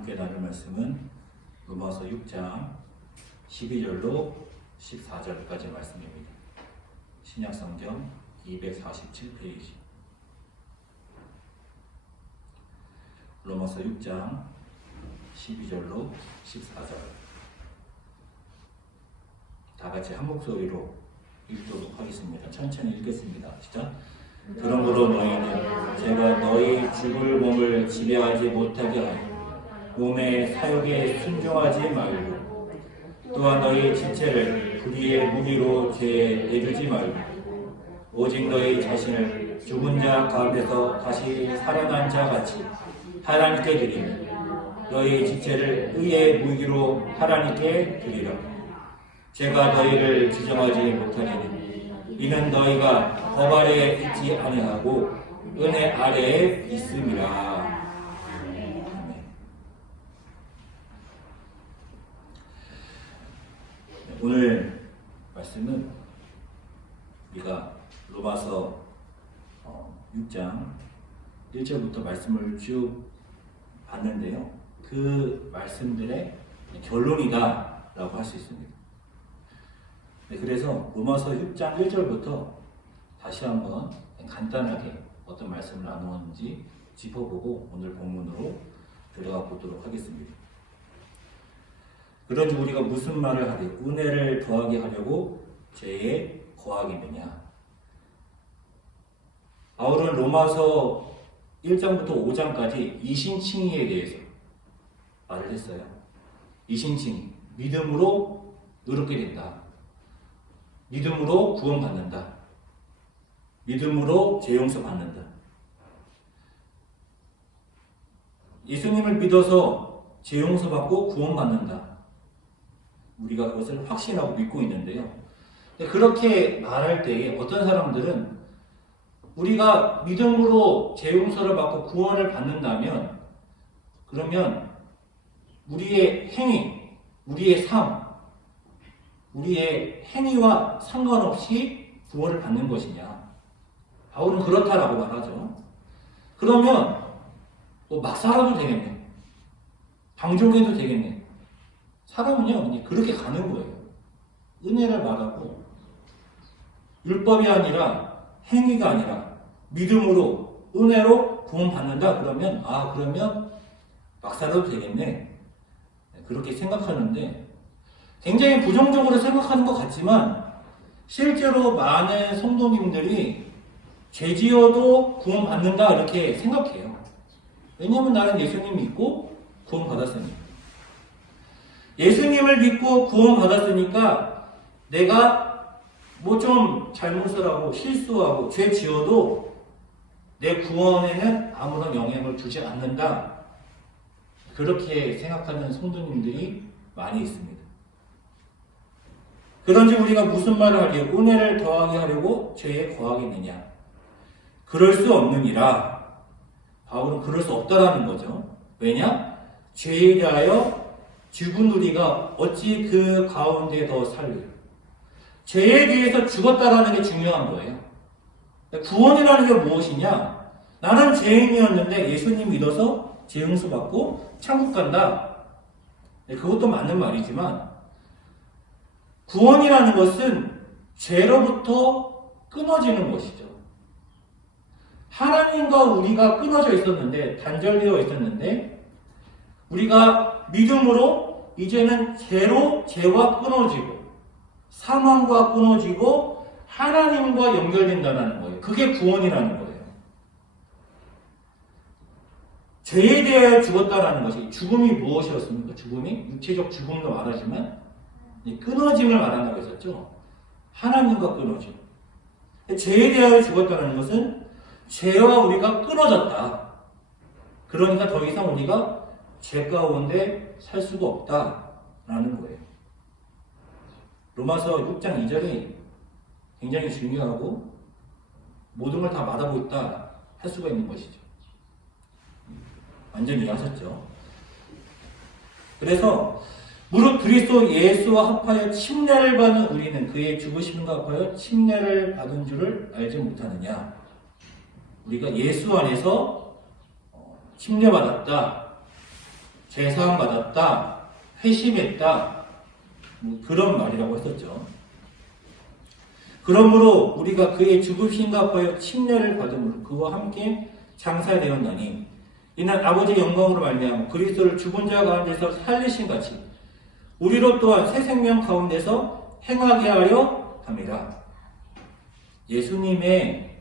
함께 나눌 말씀은 로마서 6장 12절로 14절까지 말씀입니다. 신약성경 247페이지. 로마서 6장 12절로 14절. 다 같이 한 목소리로 읽도록 하겠습니다. 천천히 읽겠습니다. 시작. 그러므로 너희는 제가 너희 죽을 몸을 지배하지 못하게 하여 몸의 사욕에 순종하지 말고, 또한 너희 지체를 불의의 무기로 죄에 내주지 말고, 오직 너희 자신을 죽은 자 가운데서 다시 살아난 자 같이 하나님께 드리며 너희 지체를 의의 무기로 하나님께 드리라. 제가 너희를 지정하지 못하리니 이는 너희가 법 아래에 있지 아니하고 은혜 아래에 있음이라. 아멘. 오늘 말씀은 우리가 로마서 6장 1절부터 말씀을 쭉 봤는데요. 그 말씀들의 결론이다 라고 할 수 있습니다. 네, 그래서 로마서 6장 1절부터 다시 한번 간단하게 어떤 말씀을 나누었는지 짚어보고 오늘 본문으로 들어가 보도록 하겠습니다. 그런지 우리가 무슨 말을 하되 은혜를 더하게 하려고 죄에 거하겠느냐. 바울은 로마서 1장부터 5장까지 이신칭의에 대해서 말을 했어요. 이신칭의, 믿음으로 의롭게 된다. 믿음으로 구원받는다. 믿음으로 죄용서 받는다. 예수님을 믿어서 죄용서 받고 구원받는다. 우리가 그것을 확신하고 믿고 있는데요. 그렇게 말할 때에 어떤 사람들은 우리가 믿음으로 죄용서를 받고 구원을 받는다면 그러면 우리의 행위, 우리의 삶, 우리의 행위와 상관없이 구원을 받는 것이냐. 바울은 그렇다라고 말하죠. 그러면 막 살아도 되겠네. 방종해도 되겠네. 사람은요, 그렇게 가는 거예요. 은혜를 말하고 율법이 아니라 행위가 아니라 믿음으로 은혜로 구원받는다. 그러면 그러면 막 살아도 되겠네. 그렇게 생각하는데 굉장히 부정적으로 생각하는 것 같지만 실제로 많은 성도님들이 죄지어도 구원받는다 이렇게 생각해요. 왜냐하면 나는 예수님 믿고 구원받았으니까. 예수님을 믿고 구원받았으니까 내가 뭐 좀 잘못을 하고 실수하고 죄 지어도 내 구원에는 아무런 영향을 주지 않는다. 그렇게 생각하는 성도님들이 많이 있습니다. 그런지 우리가 무슨 말을 하려고 은혜를 더하게 하려고 죄에 거하겠느냐. 그럴 수 없느니라. 바울은 그럴 수 없다라는 거죠. 왜냐? 죄에 대하여 죽은 우리가 어찌 그 가운데 더 살리요. 죄에 대해서 죽었다라는 게 중요한 거예요. 구원이라는 게 무엇이냐? 나는 죄인이었는데 예수님 믿어서 죄 용서 받고 천국 간다. 그것도 맞는 말이지만 구원이라는 것은 죄로부터 끊어지는 것이죠. 하나님과 우리가 끊어져 있었는데, 단절되어 있었는데, 우리가 믿음으로 이제는 죄와 끊어지고, 사망과 끊어지고, 하나님과 연결된다는 거예요. 그게 구원이라는 거예요. 죄에 대하여 죽었다라는 것이, 죽음이 무엇이었습니까? 죽음이 육체적 죽음도 말하지만, 끊어짐을 말한다고 했었죠. 하나님과 끊어짐. 죄에 대하여 죽었다는 것은 죄와 우리가 끊어졌다. 그러니까 더 이상 우리가 죄 가운데 살 수가 없다라는 거예요. 로마서 6장 2절이 굉장히 중요하고 모든 걸 다 말하고 있다 할 수가 있는 것이죠. 완전히 이해하셨죠? 그래서 무릇 그리스도 예수와 합하여 침례를 받은 우리는 그의 죽으심과 합하여 침례를 받은 줄을 알지 못하느냐. 우리가 예수 안에서 침례받았다. 제사함 받았다, 회심했다, 뭐 그런 말이라고 했었죠. 그러므로 우리가 그의 죽으심과 부활 침례를 받음으로 그와 함께 장사되었나니 이는 아버지의 영광으로 말미암아 그리스도를 죽은 자 가운데서 살리신 같이 우리로 또한 새 생명 가운데서 행하게 하려 함이라. 예수님의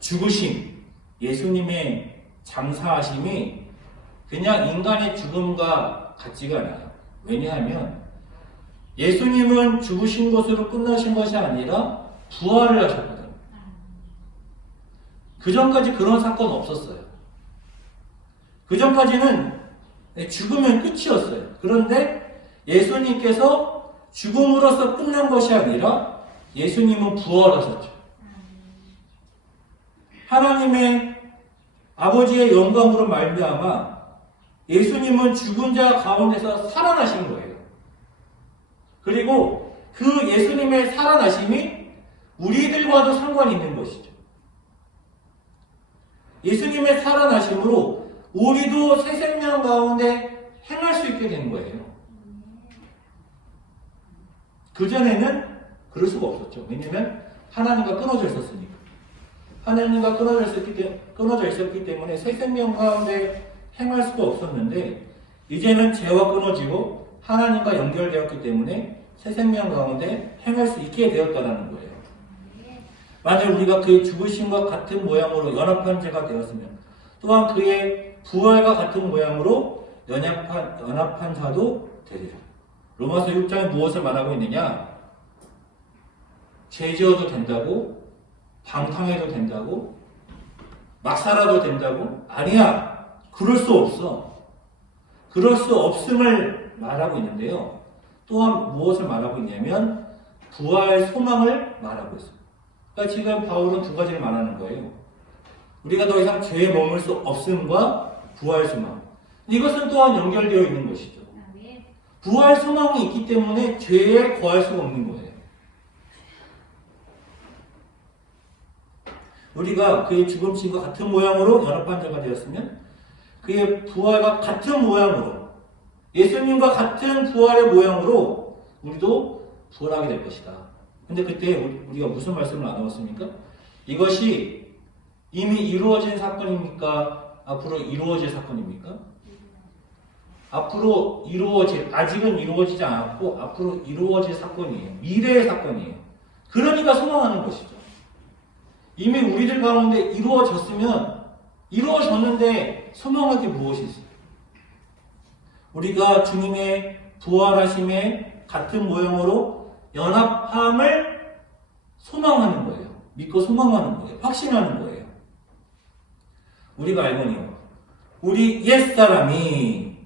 죽으심, 예수님의 장사하심이 그냥 인간의 죽음과 같지가 않아요. 왜냐하면 예수님은 죽으신 것으로 끝나신 것이 아니라 부활을 하셨거든요. 그 전까지 그런 사건은 없었어요. 그 전까지는 죽으면 끝이었어요. 그런데 예수님께서 죽음으로써 끝난 것이 아니라 예수님은 부활하셨죠. 하나님의 아버지의 영광으로 말미암아 예수님은 죽은 자 가운데서 살아나신 거예요. 그리고 그 예수님의 살아나심이 우리들과도 상관이 있는 것이죠. 예수님의 살아나심으로 우리도 새 생명 가운데 행할 수 있게 된 거예요. 그전에는 그럴 수가 없었죠. 왜냐하면 하나님과 끊어져 있었으니까. 하나님과 끊어져 있었기 때문에 새 생명 가운데 행할 수가 없었는데 이제는 죄와 끊어지고 하나님과 연결되었기 때문에 새 생명 가운데 행할 수 있게 되었다는 거예요. 만약 우리가 그의 죽으심과 같은 모양으로 연합한 자가 되었으면 또한 그의 부활과 같은 모양으로 연합한 자도 되리라. 로마서 6장에 무엇을 말하고 있느냐? 죄 지어도 된다고? 방탕해도 된다고? 막 살아도 된다고? 아니야. 그럴 수 없어. 그럴 수 없음을 말하고 있는데요. 또한 무엇을 말하고 있냐면 부활 소망을 말하고 있습니다. 그러니까 지금 바울은 두 가지를 말하는 거예요. 우리가 더 이상 죄에 머물 수 없음과 부활 소망. 이것은 또한 연결되어 있는 것이죠. 부활 소망이 있기 때문에 죄에 거할 수가 없는 거예요. 우리가 그의 죽음심과 같은 모양으로 연합한 자가 되었으면 그의 부활과 같은 모양으로 예수님과 같은 부활의 모양으로 우리도 부활하게 될 것이다. 근데 그때 우리가 무슨 말씀을 나누었습니까? 이것이 이미 이루어진 사건입니까? 앞으로 이루어질 사건입니까? 앞으로 아직은 이루어지지 않았고 앞으로 이루어질 사건이에요. 미래의 사건이에요. 그러니까 소망하는 것이죠. 이미 우리들 가운데 이루어졌는데 소망할 게 무엇이 있어요? 우리가 주님의 부활하심에 같은 모형으로 연합함을 소망하는 거예요. 믿고 소망하는 거예요. 확신하는 거예요. 우리가 알거니요. 우리 옛사람이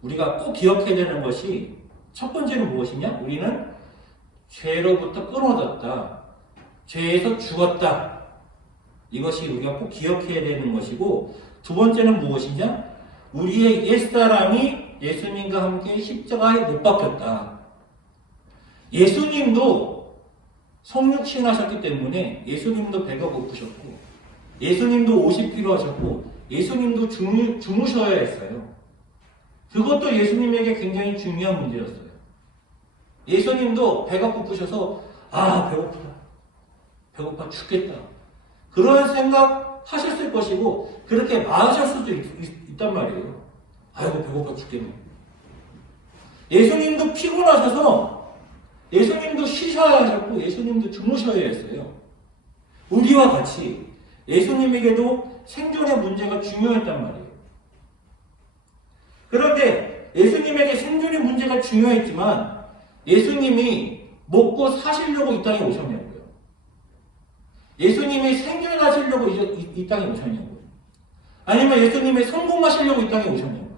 우리가 꼭 기억해야 되는 것이 첫 번째는 무엇이냐? 우리는 죄로부터 끊어졌다. 죄에서 죽었다. 이것이 우리가 꼭 기억해야 되는 것이고 두 번째는 무엇이냐? 우리의 옛사람이 예수님과 함께 십자가에 못 박혔다. 예수님도 성육신 하셨기 때문에 예수님도 배가 고프셨고 예수님도 옷이 필요하셨고 예수님도 주무셔야 했어요. 그것도 예수님에게 굉장히 중요한 문제였어요. 예수님도 배가 고프셔서 배고파 죽겠다. 그런 생각 하셨을 것이고 그렇게 말하실 수도 있단 말이에요. 아이고 배고파 죽겠네. 예수님도 피곤하셔서 예수님도 쉬셔야 하셨고 예수님도 주무셔야 했어요. 우리와 같이 예수님에게도 생존의 문제가 중요했단 말이에요. 그런데 예수님에게 생존의 문제가 중요했지만 예수님이 먹고 사시려고 이 땅에 오셨냐고요. 예수님이 생존하시려고 이 땅에 오셨냐고요. 아니면 예수님이 성공하시려고 이 땅에 오셨냐고요.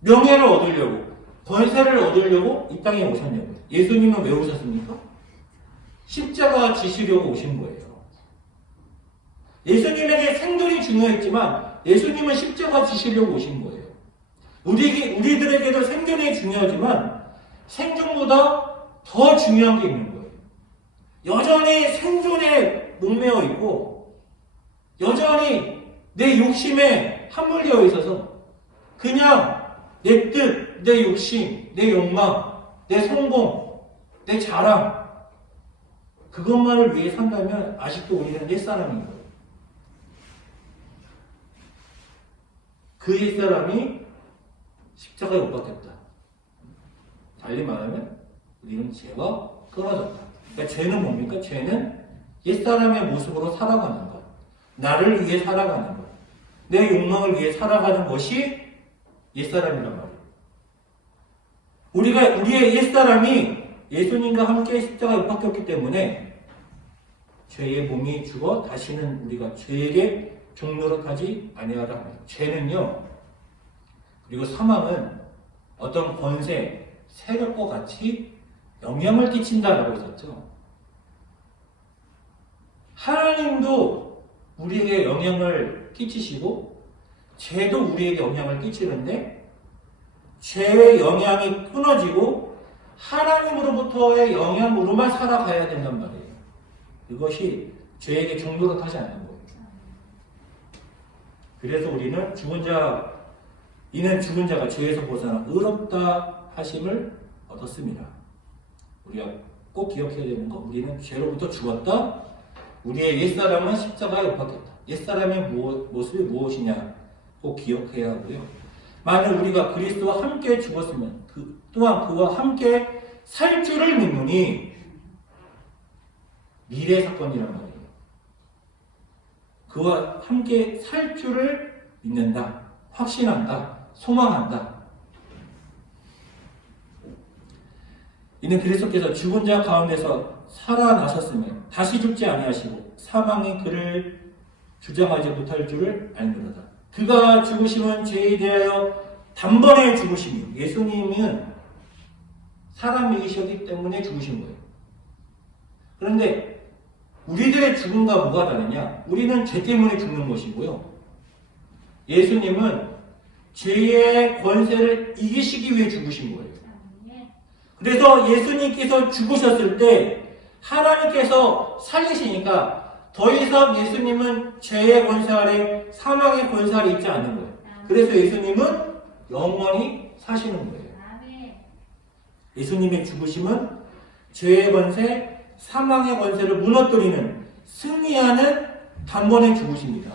명예를 얻으려고, 권세를 얻으려고 이 땅에 오셨냐고요. 예수님은 왜 오셨습니까? 십자가 지시려고 오신 거예요. 예수님에게 생존이 중요했지만 예수님은 십자가 지시려고 오신 거예요. 우리들에게도 생존이 중요하지만 생존보다 더 중요한 게 있는 거예요. 여전히 생존에 목매어 있고 여전히 내 욕심에 함몰되어 있어서 그냥 내 뜻, 내 욕심, 내 욕망, 내 성공, 내 자랑 그것만을 위해 산다면 아직도 우리는 옛사람인 거예요. 그 옛사람이 십자가에 못 박혔다. 달리 말하면 우리는 죄와 끊어졌다. 그러니까 죄는 뭡니까? 죄는 옛사람의 모습으로 살아가는 것. 나를 위해 살아가는 것. 내 욕망을 위해 살아가는 것이 옛사람이란 말이에요. 우리의 옛사람이 예수님과 함께 십자가에 못 박혔기 때문에 죄의 몸이 죽어 다시는 우리가 죄에게 종노릇하지 아니하라 합니다. 죄는요, 그리고 사망은 어떤 권세, 세력과 같이 영향을 끼친다라고 했었죠. 하나님도 우리에게 영향을 끼치시고 죄도 우리에게 영향을 끼치는데 죄의 영향이 끊어지고 하나님으로부터의 영향으로만 살아가야 된단 말이에요. 이것이 죄에게 종노릇하지 않는 거예요. 그래서 우리는 이는 죽은 자가 죄에서 벗어나 의롭다 하심을 얻었습니다. 우리가 꼭 기억해야 되는 거, 우리는 죄로부터 죽었다. 우리의 옛사람은 십자가에 못 박혔다. 옛사람의 모습이 무엇이냐 꼭 기억해야 하고요. 만약 우리가 그리스도와 함께 죽었으면 또한 그와 함께 살 줄을 믿노니 미래 사건이란 말이에요. 그와 함께 살 줄을 믿는다. 확신한다. 소망한다. 이는 그리스도께서 죽은 자 가운데서 살아나셨으면 다시 죽지 아니하시고 사망이 그를 주장하지 못할 줄을 알미로다. 그가 죽으심은 죄에 대하여 단번에 죽으심이요. 예수님은 사람이셨기 때문에 죽으신 거예요. 그런데 우리들의 죽음과 뭐가 다르냐? 우리는 죄 때문에 죽는 것이고요. 예수님은 죄의 권세를 이기시기 위해 죽으신 거예요. 그래서 예수님께서 죽으셨을 때 하나님께서 살리시니까 더 이상 예수님은 죄의 권세 아래 사망의 권세 아래 있지 않는 거예요. 그래서 예수님은 영원히 사시는 거예요. 예수님의 죽으심은 죄의 권세, 사망의 권세를 무너뜨리는 승리하는 단번에 죽으십니다.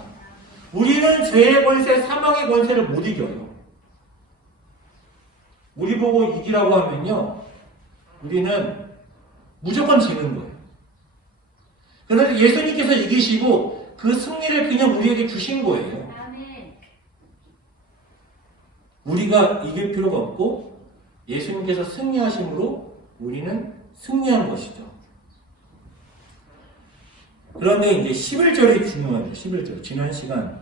우리는 죄의 권세, 사망의 권세를 못 이겨요. 우리 보고 이기라고 하면요, 우리는 무조건 지는 거예요. 그런데 예수님께서 이기시고 그 승리를 그냥 우리에게 주신 거예요. 우리가 이길 필요가 없고 예수님께서 승리하심으로 우리는 승리한 것이죠. 그런데 이제 11절이 중요하죠. 11절. 지난 시간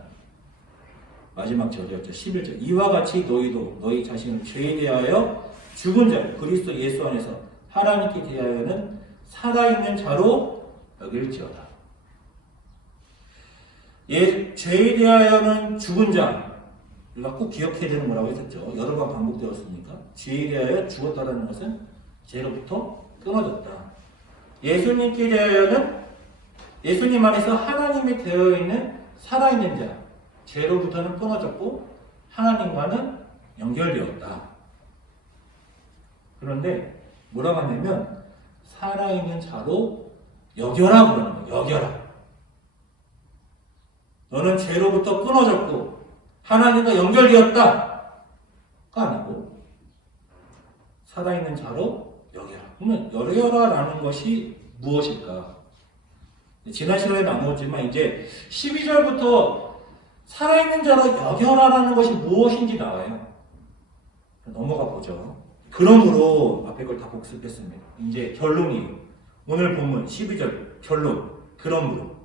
마지막 절이었죠. 11절. 이와 같이 너희도 너희 자신을 죄에 대하여 죽은 자, 그리스도 예수 안에서 하나님께 대하여는 살아있는 자로 여길지어다. 죄에 대하여는 죽은 자. 우리가 꼭 기억해야 되는 거라고 했었죠. 여러 번 반복되었으니까. 죄에 대하여 죽었다는 것은 죄로부터 끊어졌다. 예수님께 대하여는 예수님 안에서 하나님이 되어 있는 살아있는 자, 죄로부터는 끊어졌고 하나님과는 연결되었다. 그런데 뭐라고 하냐면 살아있는 자로 여겨라 그러는 거예요. 여겨라. 너는 죄로부터 끊어졌고 하나님과 연결되었다가 아니고 살아있는 자로 여겨라. 그러면 여겨라라는 것이 무엇일까? 지난 시간에 나누었지만 이제 12절부터 살아있는 자로 여겨라라는 것이 무엇인지 나와요. 넘어가 보죠. 그러므로 앞에 걸 다 복습했습니다. 이제 결론이에요. 오늘 본문 12절 결론. 그러므로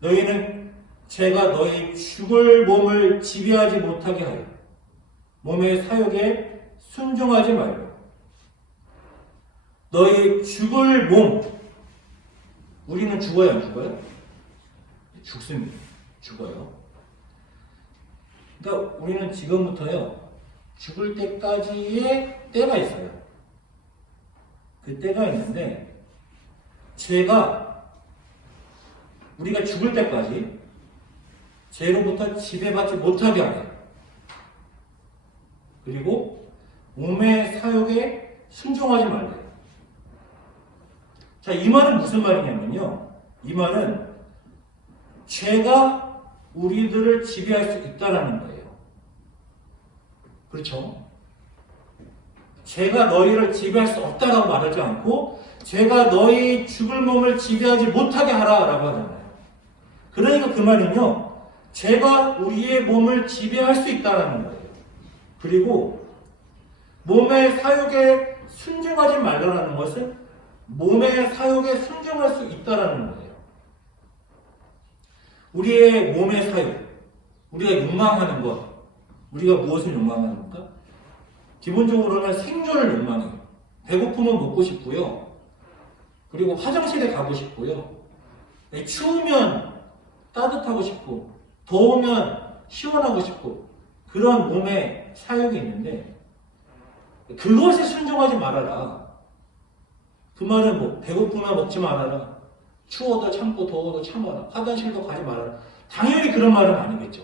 너희는 죄가 너희 죽을 몸을 지배하지 못하게 하여 몸의 사욕에 순종하지 말고 너희 죽을 몸, 우리는 죽어요, 안 죽어요? 죽습니다. 죽어요. 그러니까 우리는 지금부터요, 죽을 때까지의 때가 있어요. 그 때가 있는데, 죄가 우리가 죽을 때까지 죄로부터 지배받지 못하게 하래. 그리고 몸의 사욕에 순종하지 말래. 자, 이 말은 무슨 말이냐면요. 이 말은 죄가 우리들을 지배할 수 있다라는 거예요. 그렇죠? 죄가 너희를 지배할 수 없다라고 말하지 않고 죄가 너희 죽을 몸을 지배하지 못하게 하라라고 하잖아요. 그러니까 그 말은요. 죄가 우리의 몸을 지배할 수 있다라는 거예요. 그리고 몸의 사욕에 순종하지 말라는 것은 몸의 사욕에 순종할 수 있다라는 거예요. 우리의 몸의 사욕, 우리가 욕망하는 것, 우리가 무엇을 욕망하는가? 기본적으로는 생존을 욕망해요. 배고프면 먹고 싶고요. 그리고 화장실에 가고 싶고요. 추우면 따뜻하고 싶고, 더우면 시원하고 싶고, 그런 몸의 사욕이 있는데, 그것에 순종하지 말아라. 그 말은 뭐, 배고프면 먹지 말아라. 추워도 참고, 더워도 참아라. 화장실도 가지 말아라. 당연히 그런 말은 아니겠죠.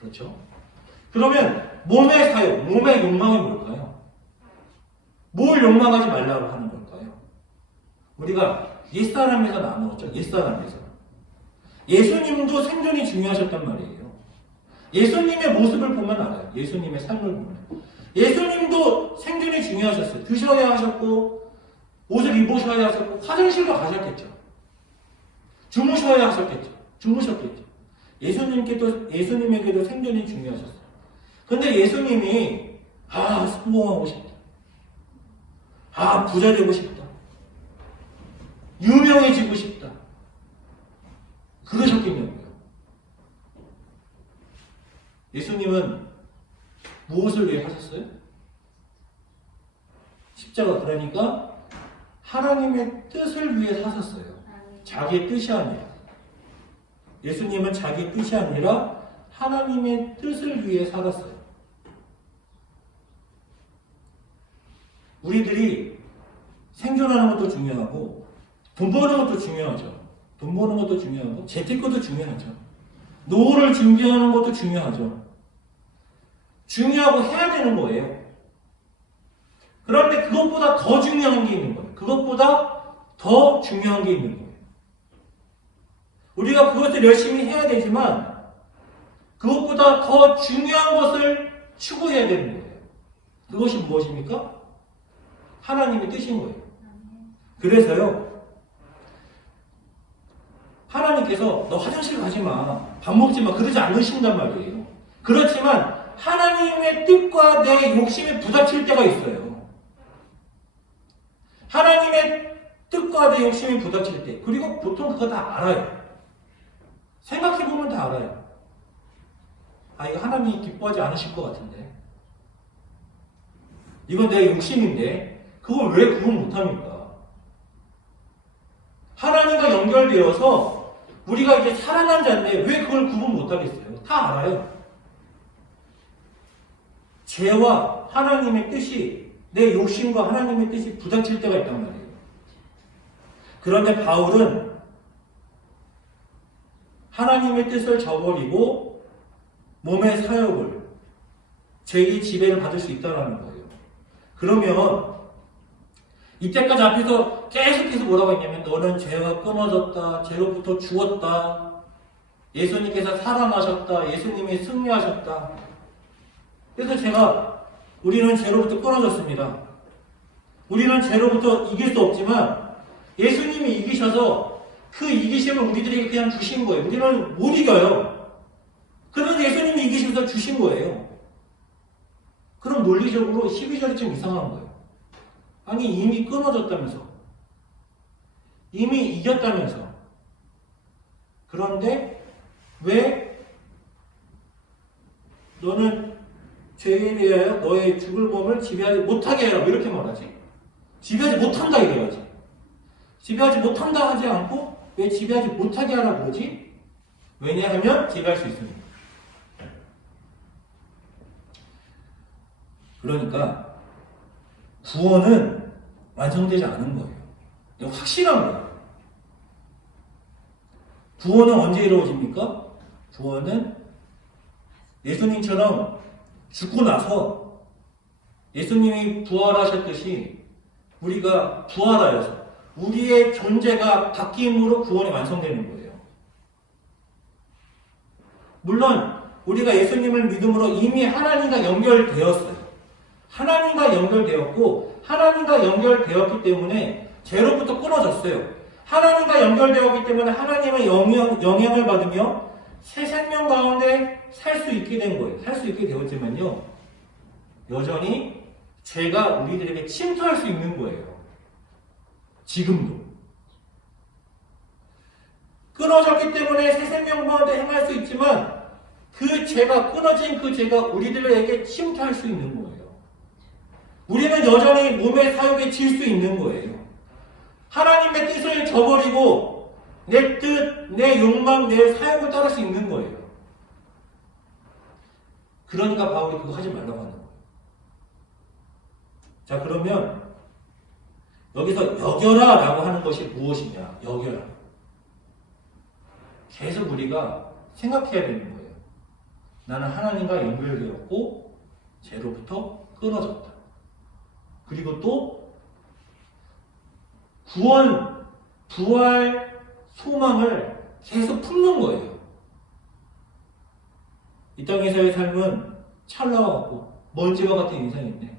그렇죠? 그러면, 몸의 사욕, 몸의 욕망이 뭘까요? 뭘 욕망하지 말라고 하는 걸까요? 우리가 옛사람에서 나누었죠. 옛사람에서. 예수님도 생존이 중요하셨단 말이에요. 예수님의 모습을 보면 알아요. 예수님의 삶을 보면. 예수님도 생존이 중요하셨어요. 드셔야 하셨고, 옷을 입으셔야 하셨고, 화장실도 가셨겠죠. 주무셔야 하셨겠죠. 주무셨겠죠. 예수님에게도 생존이 중요하셨어요. 근데 예수님이, 성공하고 싶다. 부자 되고 싶다. 유명해지고 싶다. 그러셨겠냐고요. 예수님은 무엇을 위해 하셨어요? 십자가, 그러니까 하나님의 뜻을 위해 사셨어요. 자기의 뜻이 아니라. 예수님은 자기의 뜻이 아니라 하나님의 뜻을 위해 살았어요. 우리들이 생존하는 것도 중요하고 돈 버는 것도 중요하죠. 돈 버는 것도 중요하고 재테크도 중요하죠. 노후를 준비하는 것도 중요하죠. 중요하고 해야 되는 거예요. 그런데 그것보다 더 중요한 게 있는 거예요. 그것보다 더 중요한 게 있는 거예요. 우리가 그것을 열심히 해야 되지만 그것보다 더 중요한 것을 추구해야 되는 거예요. 그것이 무엇입니까? 하나님의 뜻인 거예요. 그래서요, 하나님께서 너 화장실 가지 마, 밥 먹지 마, 그러지 않으신단 말이에요. 그렇지만 하나님의 뜻과 내 욕심이 부딪힐 때가 있어요. 하나님의 뜻과 내 욕심이 부딪힐 때, 그리고 보통 그거 다 알아요. 생각해보면 다 알아요. 이거 하나님이 기뻐하지 않으실 것 같은데, 이건 내 욕심인데 그걸 왜 구분 못합니까? 하나님과 연결되어서 우리가 이제 살아난 자인데 왜 그걸 구분 못하겠어요? 다 알아요. 죄와 하나님의 뜻이, 내 욕심과 하나님의 뜻이 부딪힐 때가 있단 말이에요. 그런데 바울은 하나님의 뜻을 저버리고 몸의 사욕을, 죄의 지배를 받을 수 있다는 거예요. 그러면 이때까지 앞에서 계속해서 뭐라고 했냐면 너는 죄가 끊어졌다, 죄로부터 죽었다, 예수님께서 살아나셨다, 예수님이 승리하셨다. 그래서 우리는 죄로부터 끊어졌습니다. 우리는 죄로부터 이길 수 없지만 예수님이 이기셔서 그 이기심을 우리들에게 그냥 주신 거예요. 우리는 못 이겨요. 그런데 예수님이 이기셔서 주신 거예요. 그럼 논리적으로 12절이 좀 이상한 거예요. 아니, 이미 끊어졌다면서. 이미 이겼다면서. 그런데 왜 너는 죄에 대하여 너의 죽을 몸을 지배하지 못하게 해라, 이렇게 말하지? 지배하지 못한다 이래야지. 지배하지 못한다 하지 않고 왜 지배하지 못하게 하라 그러지? 왜냐하면 지배할 수 있으니까. 그러니까 구원은 완성되지 않은 거예요. 이거 확실한 거예요. 구원은 언제 이루어집니까? 구원은 예수님처럼 죽고 나서 예수님이 부활하셨듯이 우리가 부활하여서 우리의 존재가 바뀜으로 구원이 완성되는 거예요. 물론 우리가 예수님을 믿음으로 이미 하나님과 연결되었어요. 하나님과 연결되었고 하나님과 연결되었기 때문에 죄로부터 끊어졌어요. 하나님과 연결되었기 때문에 하나님의 영향을 받으며 새 생명 가운데 살 수 있게 된 거예요. 살 수 있게 되었지만요. 여전히 죄가 우리들에게 침투할 수 있는 거예요. 지금도. 끊어졌기 때문에 새 생명 가운데 행할 수 있지만 그 죄가 끊어진 그 죄가 우리들에게 침투할 수 있는 거예요. 우리는 여전히 몸의 사욕에 질 수 있는 거예요. 하나님의 뜻을 저버리고 내 뜻, 내 욕망, 내 사욕을 따를 수 있는 거예요. 그러니까 바울이 그거 하지 말라고 하는 거예요. 자, 그러면 여기서 여겨라 라고 하는 것이 무엇이냐? 여겨라. 계속 우리가 생각해야 되는 거예요. 나는 하나님과 연결되었고 죄로부터 끊어졌다. 그리고 또 구원, 부활, 소망을 계속 품는 거예요. 이 땅에서의 삶은 찰나와 같고 먼지와 같은 인생인데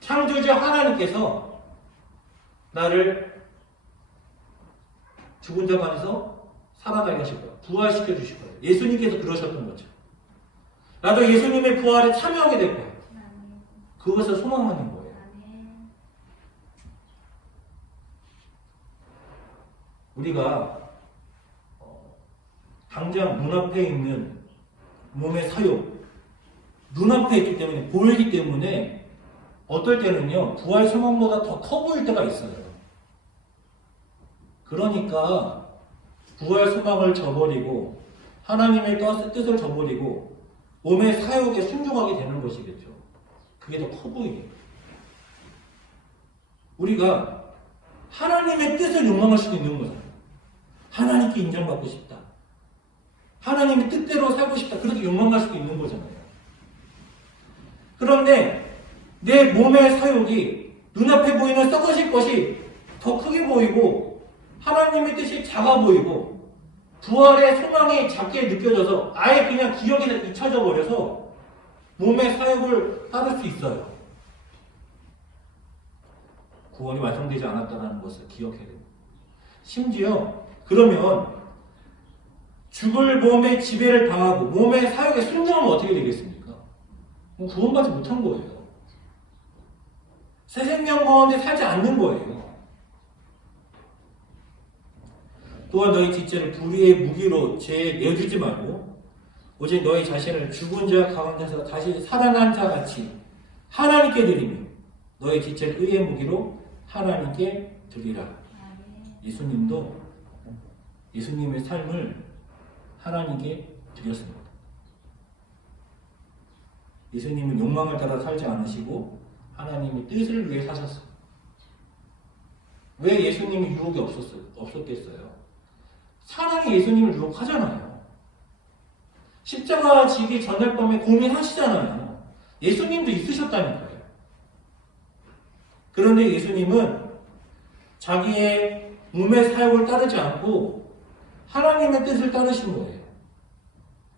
창조주 하나님께서 나를 죽은 자 안에서 살아나게 하실 거예요. 부활시켜 주실 거예요. 예수님께서 그러셨던 거죠. 나도 예수님의 부활에 참여하게 될 거예요. 그것을 소망하는 거예요. 우리가 당장 눈앞에 있는 몸의 사욕, 눈앞에 있기 때문에, 보이기 때문에 어떨 때는요, 부활 소망보다 더 커 보일 때가 있어요. 그러니까 부활 소망을 저버리고 하나님의 뜻을 저버리고 몸의 사욕에 순종하게 되는 것이겠죠. 그게 더 커 보이게. 우리가 하나님의 뜻을 욕망할 수도 있는 거잖아요. 하나님께 인정받고 싶다. 하나님의 뜻대로 살고 싶다. 그렇게 욕망할 수도 있는 거잖아요. 그런데 내 몸의 사욕이 눈앞에 보이는 썩어질 것이 더 크게 보이고 하나님의 뜻이 작아 보이고 부활의 소망이 작게 느껴져서 아예 그냥 기억에 잊혀져 버려서 몸의 사욕을 따를 수 있어요. 구원이 완성되지 않았다는 것을 기억해야 됩니다. 심지어 그러면 죽을 몸의 지배를 당하고 몸의 사욕에 순종하면 어떻게 되겠습니까? 구원받지 못한 거예요. 새 생명 가운데 살지 않는 거예요. 또한 너희 지체를 불의의 무기로 죄에 내어주지 말고 오직 너희 자신을 죽은 자 가운데서 다시 살아난 자 같이 하나님께 드리며 너희 지체를 의의 무기로 하나님께 드리라. 예수님도 예수님의 삶을 하나님께 드렸습니다. 예수님은 욕망을 따라 살지 않으시고 하나님의 뜻을 위해 사셨어요. 왜 예수님이 유혹이 없었겠어요? 사랑이 예수님을 유혹하잖아요. 십자가 지기 전날 밤에 고민하시잖아요. 예수님도 있으셨다니까요. 그런데 예수님은 자기의 몸의 사욕을 따르지 않고 하나님의 뜻을 따르신 거예요.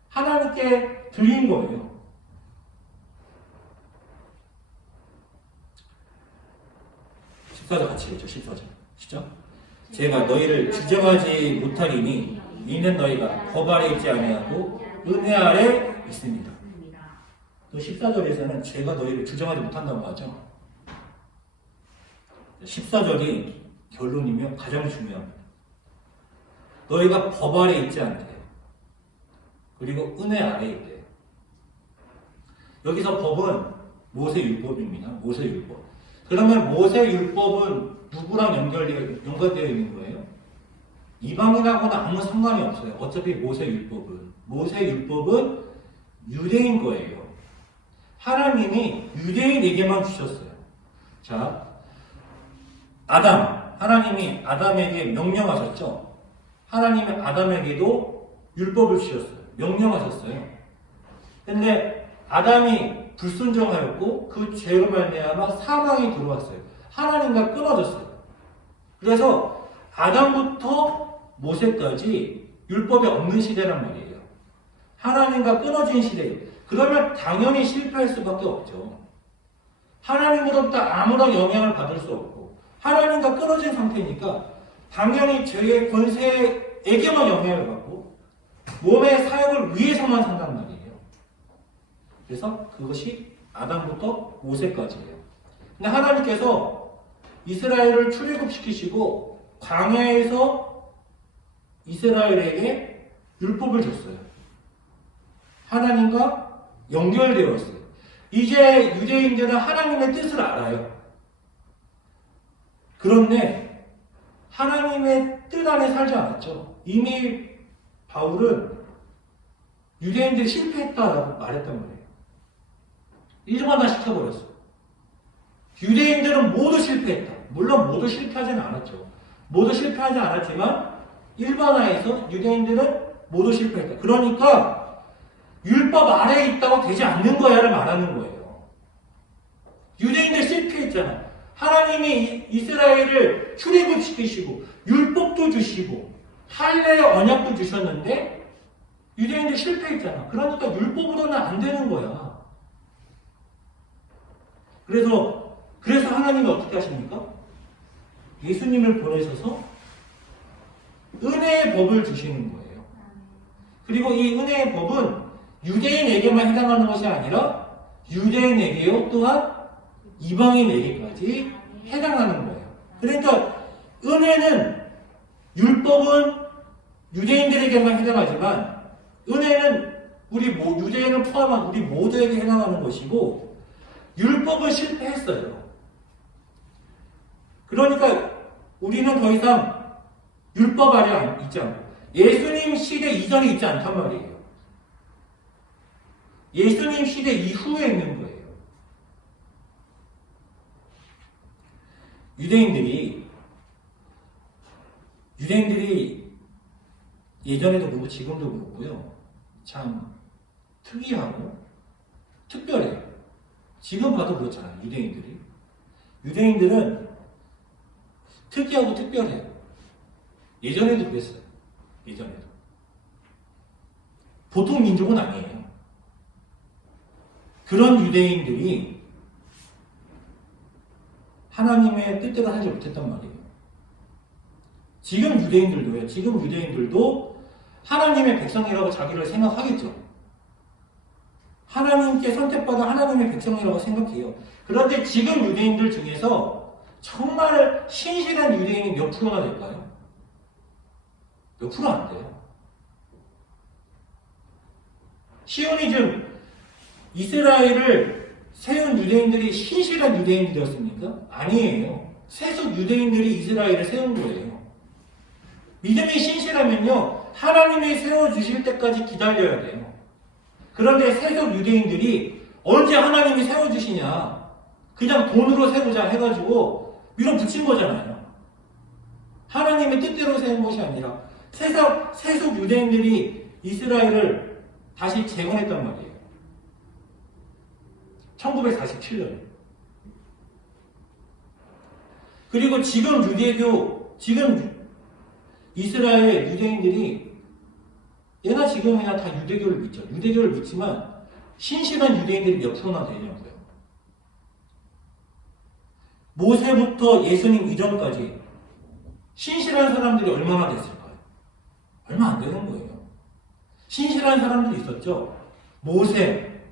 하나님께 드린 거예요. 십사절 같이 읽죠. 14절. 시작. 제가 너희를 주정하지 못하리니 이는 너희가 법 아래 있지 아니하고 은혜 아래 있습니다. 또 14절에서는 제가 너희를 주정하지 못한다고 하죠. 14절이 결론이며 가장 중요합니다. 너희가 법 아래 있지 않대. 그리고 은혜 아래 있대. 여기서 법은 모세율법입니다. 모세율법. 그러면 모세율법은 누구랑 연관되어 있는 거예요? 이방인하고는 아무 상관이 없어요. 어차피 모세율법은 유대인 거예요. 하나님이 유대인에게만 주셨어요. 자, 하나님이 아담에게 명령하셨죠. 하나님은 아담에게도 율법을 주셨어요. 명령하셨어요. 근데 아담이 불순종하였고 그 죄로 말미암아 사망이 들어왔어요. 하나님과 끊어졌어요. 그래서 아담부터 모세까지 율법이 없는 시대란 말이에요. 하나님과 끊어진 시대. 그러면 당연히 실패할 수밖에 없죠. 하나님으로부터 아무런 영향을 받을 수 없고 하나님과 끊어진 상태니까 당연히 죄의 권세에게만 영향을 받고 몸의 사역을 위해서만 산단 말이에요. 그래서 그것이 아담부터 모세까지예요. 근데 하나님께서 이스라엘을 출애굽시키시고 광야에서 이스라엘에게 율법을 줬어요. 하나님과 연결되어 있어요. 이제 유대인들은 하나님의 뜻을 알아요. 그런데 하나님의 뜻 안에 살지 않았죠. 이미 바울은 유대인들이 실패했다라고 말했단 말이에요. 일반화 시켜버렸어. 유대인들은 모두 실패했다. 물론 모두 실패하지는 않았죠. 모두 실패하지 않았지만 일반화에서 유대인들은 모두 실패했다. 그러니까 율법 아래에 있다고 되지 않는 거야를 말하는 거예요. 유대인들 실패했잖아. 하나님이 이스라엘을 출애굽시키시고 율법도 주시고 할례의 언약도 주셨는데 유대인들 실패했잖아. 그러니까 율법으로는 안 되는 거야. 그래서 하나님이 어떻게 하십니까? 예수님을 보내셔서 은혜의 법을 주시는 거예요. 그리고 이 은혜의 법은 유대인에게만 해당하는 것이 아니라 유대인에게요 또한 이방인에게까지 해당하는 거예요. 그러니까 은혜는 율법은 유대인들에게만 해당하지만 은혜는 우리 유대인을 포함한 우리 모두에게 해당하는 것이고 율법은 실패했어요. 그러니까 우리는 더 이상 율법 아래 있지 않고 예수님 시대 이전에 있지 않단 말이에요. 예수님 시대 이후에 있는 거예요. 유대인들이 예전에도 그렇고 지금도 그렇고요. 참 특이하고 특별해요. 지금 봐도 그렇잖아요. 유대인들은 특이하고 특별해요. 예전에도 그랬어요. 예전에도. 보통 민족은 아니에요. 그런 유대인들이 하나님의 뜻대로 하지 못했단 말이에요. 지금 유대인들도 하나님의 백성이라고 자기를 생각하겠죠. 하나님께 선택받은 하나님의 백성이라고 생각해요. 그런데 지금 유대인들 중에서 정말 신실한 유대인이 몇 프로나 될까요? 몇 프로 안 돼요. 시오니즘, 이스라엘을 세운 유대인들이 신실한 유대인들이었습니까? 아니에요. 세속 유대인들이 이스라엘을 세운 거예요. 믿음이 신실하면요, 하나님이 세워주실 때까지 기다려야 돼요. 그런데 세속 유대인들이 언제 하나님이 세워주시냐, 그냥 돈으로 세우자 해가지고 밀어붙인 거잖아요. 하나님의 뜻대로 세운 것이 아니라 세속 유대인들이 이스라엘을 다시 재건했단 말이에요. 1947년. 그리고 지금 이스라엘 유대인들이 예나 지금이나 다 유대교를 믿죠. 유대교를 믿지만 신실한 유대인들이 몇 프로나 되냐고요. 모세부터 예수님 이전까지 신실한 사람들이 얼마나 됐을까요? 얼마 안 되는 거예요. 신실한 사람들이 있었죠. 모세,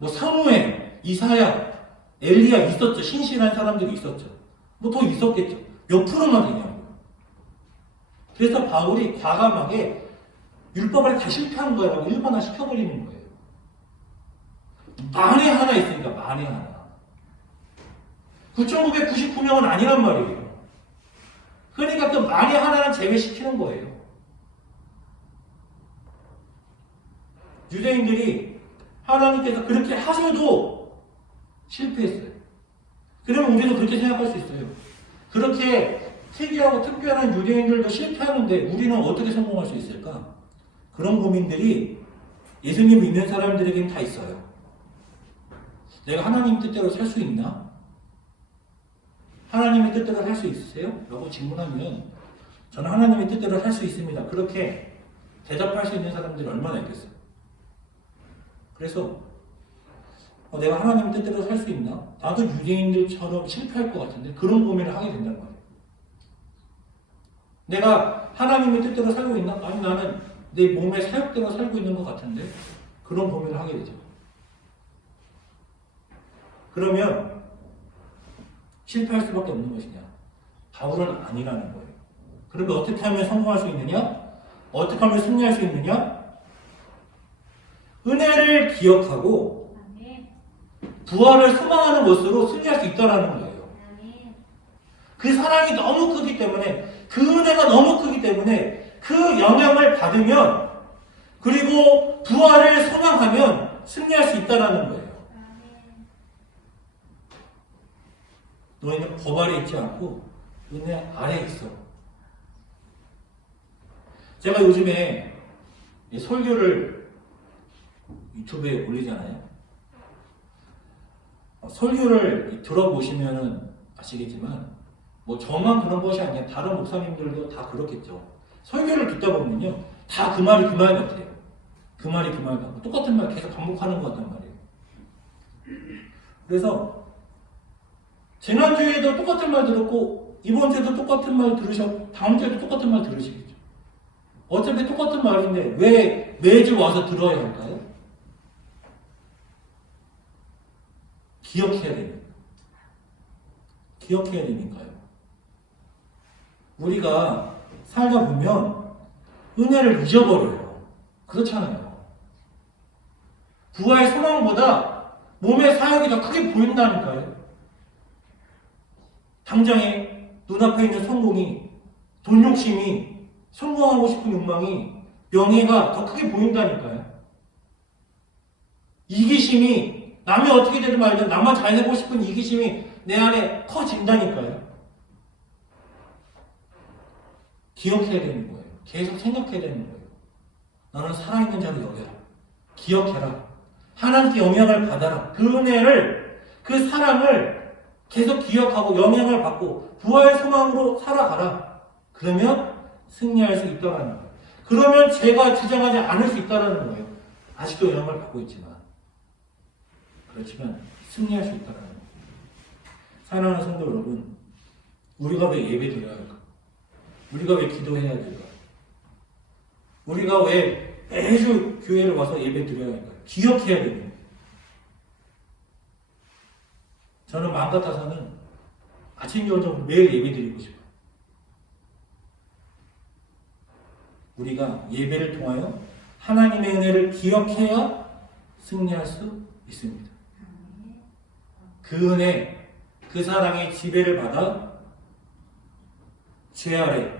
사무엘, 이사야, 엘리야 있었죠. 신실한 사람들이 있었죠. 더 있었겠죠. 몇 프로나 되냐고요. 그래서 바울이 과감하게 율법 아래 다 실패한 거라고 일반화 시켜버리는 거예요. 만에 하나 있으니까, 만에 하나. 9,999명은 아니란 말이에요. 그러니까 그 만에 하나는 제외시키는 거예요. 유대인들이 하나님께서 그렇게 하셔도 실패했어요. 그러면 우리도 그렇게 생각할 수 있어요. 그렇게 특이하고 특별한 유대인들도 실패하는데 우리는 어떻게 성공할 수 있을까? 그런 고민들이 예수님 믿는 사람들에게는 다 있어요. 내가 하나님 뜻대로 살 수 있나? 하나님의 뜻대로 살 수 있으세요? 라고 질문하면 저는 하나님의 뜻대로 살 수 있습니다. 그렇게 대답할 수 있는 사람들이 얼마나 있겠어요? 그래서 내가 하나님의 뜻대로 살 수 있나? 나도 유대인들처럼 실패할 것 같은데 그런 고민을 하게 된단 말이에요. 내가 하나님의 뜻대로 살고 있나? 아니 나는 내 몸의 사역대로 살고 있는 것 같은데 그런 고민을 하게 되죠. 그러면 실패할 수밖에 없는 것이냐? 바울은 아니라는 거예요. 그러면 어떻게 하면 성공할 수 있느냐? 어떻게 하면 승리할 수 있느냐? 은혜를 기억하고 부활을 소망하는 것으로 승리할 수 있다는 거예요. 그 사랑이 너무 크기 때문에 그 은혜가 너무 크기 때문에 그 영향을 받으면 그리고 부활을 소망하면 승리할 수 있다는 거예요. 너희는 법 아래 있지 않고 은혜 아래에 있어. 제가 요즘에 설교를 유튜브에 올리잖아요. 설교를 들어보시면 아시겠지만 뭐 저만 그런 것이 아니라 다른 목사님들도 다 그렇겠죠. 설교를 듣다 보면요 다 그 말이 그 말 같아요. 그 말이 그 말 같고 똑같은 말 계속 반복하는 것 같단 말이에요. 그래서 지난주에도 똑같은 말 들었고 이번 주에도 똑같은 말 다음 주에도 똑같은 말 들으시겠죠. 어차피 똑같은 말인데 왜 매주 와서 들어야 할까요? 기억해야 됩니다. 기억해야 되니까요. 우리가 살다 보면 은혜를 잊어버려요. 그렇잖아요. 부활의 소망보다 몸의 사역이 더 크게 보인다니까요. 당장에 눈앞에 있는 성공이, 돈 욕심이, 성공하고 싶은 욕망이, 명예가 더 크게 보인다니까요. 이기심이, 남이 어떻게 되든 말든 나만 잘 되고 싶은 이기심이 내 안에 커진다니까요. 기억해야 되는 거예요. 계속 생각해야 되는 거예요. 너는 살아있는 자를 여겨라. 기억해라. 하나님께 영향을 받아라. 그 은혜를, 그 사랑을 계속 기억하고 영향을 받고 부활의 소망으로 살아가라. 그러면 승리할 수 있다는 거예요. 그러면 제가 주장하지 않을 수 있다는 거예요. 아직도 영향을 받고 있지만. 그렇지만 승리할 수 있다는 거예요. 사랑하는 성도 여러분, 우리가 왜 예배 드려야 할까? 우리가 왜 기도해야 될까? 우리가 왜 매주 교회를 와서 예배 드려야 할까? 기억해야 됩니다. 저는 마음 같아서는 아침 저녁 매일 예배 드리고 싶어요. 우리가 예배를 통하여 하나님의 은혜를 기억해야 승리할 수 있습니다. 그 은혜, 그 사랑의 지배를 받아 죄 아래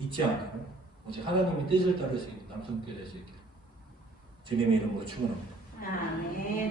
있지 않고 오직 하나님의 뜻을 따를 수 있는 남성교회 될 수 있게 주님의 이름으로 축원합니다. 아멘.